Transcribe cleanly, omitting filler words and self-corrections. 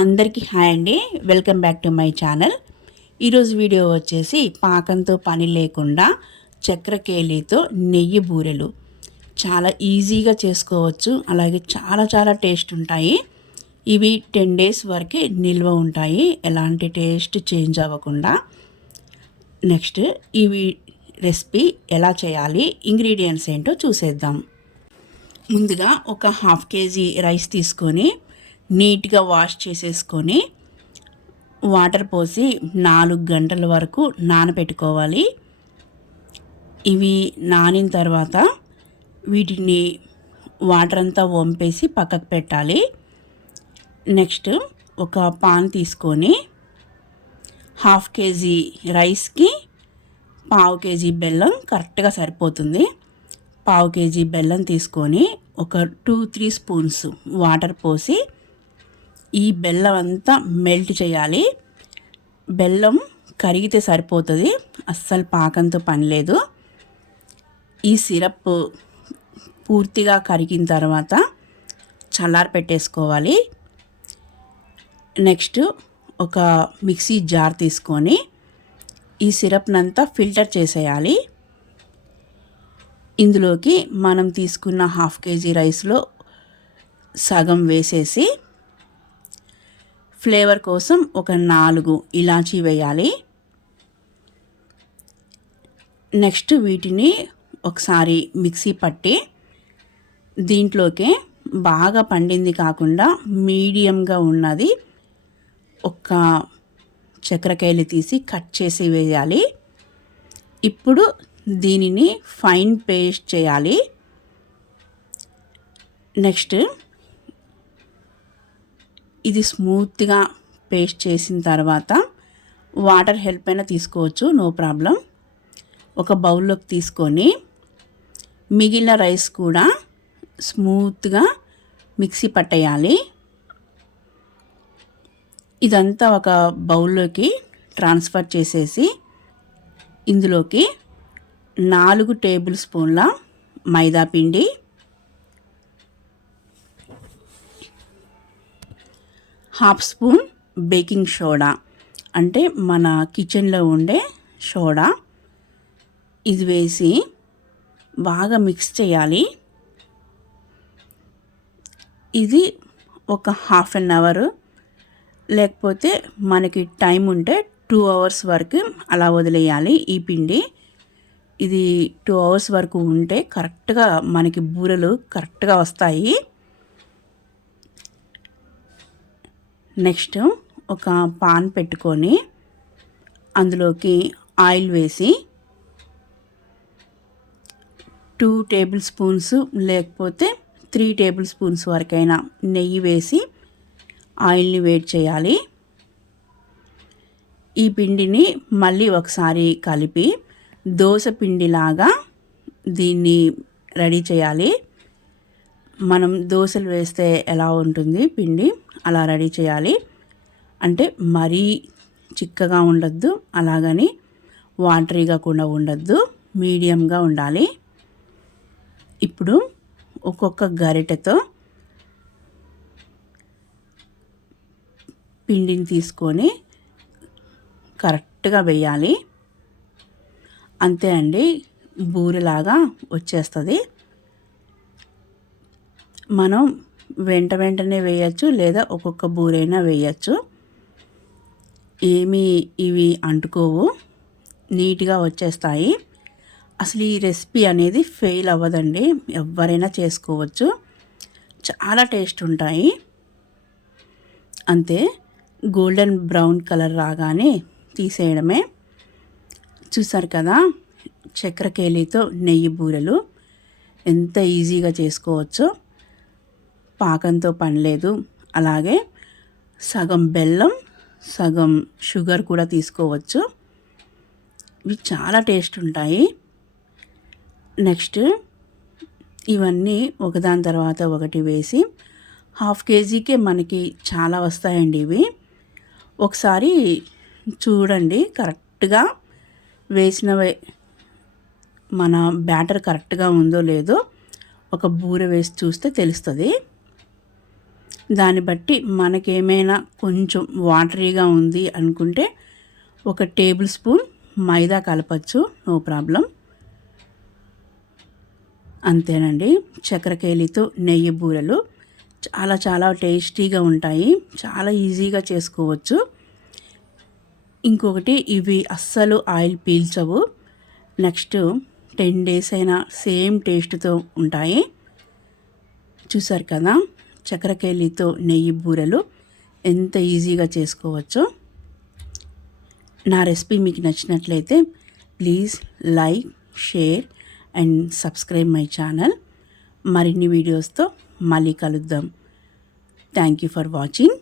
అందరికీ హాయ్ అండి. Welcome back to my channel. ఈరోజు వీడియో వచ్చేసి పాకంతో పని లేకుండా చక్కెరకేళితో నెయ్యి బూరెలు చాలా ఈజీగా చేసుకోవచ్చు. అలాగే చాలా టేస్ట్ ఉంటాయి. ఇవి 10 days వరకు నిల్వ ఉంటాయి, ఎలాంటి టేస్ట్ చేంజ్ అవ్వకుండా. నెక్స్ట్ ఇవి రెసిపీ ఎలా చేయాలి, ఇంగ్రీడియంట్స్ ఏంటో చూసేద్దాం. ముందుగా ఒక 1/2 kg రైస్ తీసుకొని నీట్గా వాష్ చేసేసుకొని వాటర్ పోసి 4 గంటల వరకు నానబెట్టుకోవాలి. ఇవి నానిన తర్వాత వీటిని వాటర్ అంతా వంపేసి పక్కకు పెట్టాలి. నెక్స్ట్ ఒక పాన్ తీసుకొని 1/2 kg రైస్కి 1/2 kg బెల్లం కరెక్ట్గా సరిపోతుంది. 1/2 kg బెల్లం తీసుకొని ఒక 2-3 స్పూన్స్ వాటర్ పోసి ఈ బెల్లం అంతా మెల్ట్ చేయాలి. బెల్లం కరిగితే సరిపోతుంది, అస్సలు పాకంతో పని లేదు. ఈ సిరప్ పూర్తిగా కరిగిన తర్వాత చల్లారి పెట్టేసుకోవాలి. నెక్స్ట్ ఒక మిక్సీ జార్ తీసుకొని ఈ సిరప్నంతా ఫిల్టర్ చేసేయాలి. ఇందులోకి మనం తీసుకున్న 1/2 kg రైస్లో సగం వేసేసి ఫ్లేవర్ కోసం ఒక 4 ఇలాచీ వేయాలి. నెక్స్ట్ వీటిని ఒకసారి మిక్సీ పట్టి దీంట్లోకి బాగా పండింది కాకుండా మీడియంగా ఉన్నది ఒక చక్కెరకేళి తీసి కట్ చేసి వేయాలి. ఇప్పుడు దీనిని ఫైన్ పేస్ట్ చేయాలి. నెక్స్ట్ ఇది స్మూత్గా పేస్ట్ చేసిన తర్వాత వాటర్ హెల్ప్ అయినా తీసుకోవచ్చు, నో ప్రాబ్లం. ఒక బౌల్లోకి తీసుకొని మిగిలిన రైస్ కూడా స్మూత్గా మిక్సీ పట్టేయాలి. ఇదంతా ఒక బౌల్లోకి ట్రాన్స్ఫర్ చేసేసి ఇందులోకి 4 టేబుల్ స్పూన్ల మైదా పిండి, 1/2 స్పూన్ బేకింగ్ సోడా, అంటే మన కిచెన్లో ఉండే సోడా, ఇది వేసి బాగా మిక్స్ చేయాలి. ఇది ఒక 1/2 అవర్ లేకపోతే మనకి టైం ఉంటే 2 hours వరకు అలా వదిలేయాలి. ఈ పిండి ఇది 2 hours వరకు ఉంటే కరెక్ట్గా మనకి బూరెలు కరెక్ట్గా వస్తాయి. నెక్స్ట్ ఒక పాన్ పెట్టుకొని అందులోకి ఆయిల్ వేసి 2 టేబుల్ స్పూన్స్ లేకపోతే 3 టేబుల్ స్పూన్స్ వరకైనా నెయ్యి వేసి ఆయిల్ని వేడి చేయాలి. ఈ పిండిని మళ్ళీ ఒకసారి కలిపి దోస పిండిలాగా దీన్ని రెడీ చేయాలి. మనం దోశలు వేస్తే ఎలా ఉంటుంది పిండి, అలా రెడీ చేయాలి. అంటే మరీ చిక్కగా ఉండద్దు, అలాగని వాటరీగా కూడా ఉండద్దు, మీడియంగా ఉండాలి. ఇప్పుడు ఒక్కొక్క గరిటెతో పిండిని తీసుకొని కరెక్ట్గా వేయాలి. అంతే అండి, బూరెలాగా వచ్చేస్తుంది. మనం వెంటనే వేయచ్చు, లేదా ఒక్కొక్క బూరైనా వేయచ్చు. ఏమీ ఇవి అంటుకోవు, నీట్గా వచ్చేస్తాయి. అసలు ఈ రెసిపీ అనేది ఫెయిల్ అవ్వదండి, ఎవరైనా చేసుకోవచ్చు, చాలా టేస్ట్ ఉంటాయి. అంతే, గోల్డెన్ బ్రౌన్ కలర్ రాగానే తీసేయడమే. చూసారు కదా, చక్కెరకేళితో నెయ్యి బూరెలు ఎంత ఈజీగా చేసుకోవచ్చో. పాకంతో పని లేదు. అలాగే సగం బెల్లం సగం షుగర్ కూడా తీసుకోవచ్చు. ఇవి చాలా టేస్ట్ ఉంటాయి. నెక్స్ట్ ఇవన్నీ ఒకదాని తర్వాత ఒకటి వేసి 1/2 kgకే మనకి చాలా వస్తాయండి ఇవి. ఒకసారి చూడండి, కరెక్ట్గా వేసినవే మన బ్యాటర్ కరెక్ట్గా ఉందో లేదో ఒక బూరె వేసి చూస్తే తెలుస్తుంది. దాన్ని బట్టి మనకేమైనా కొంచెం వాటరీగా ఉంది అనుకుంటే 1 టేబుల్ స్పూన్ మైదా కలపచ్చు, నో ప్రాబ్లం. అంతేనండి. చక్కెరకేళితో నెయ్యి బూరెలు చాలా చాలా టేస్టీగా ఉంటాయి, చాలా ఈజీగా చేసుకోవచ్చు. ఇంకొకటి, ఇవి అస్సలు ఆయిల్ పీల్చవు. నెక్స్ట్ 10 డేస్ అయినా సేమ్ టేస్ట్తో ఉంటాయి. చూసారు కదా చక్కెరకేళితో నెయ్యి బూరెలు ఎంత ఈజీగా చేసుకోవచ్చో. నా రెసిపీ మీకు నచ్చినట్లయితే please like, share and subscribe my channel. మరిన్ని వీడియోస్తో మళ్ళీ కలుద్దాం. Thank you for watching.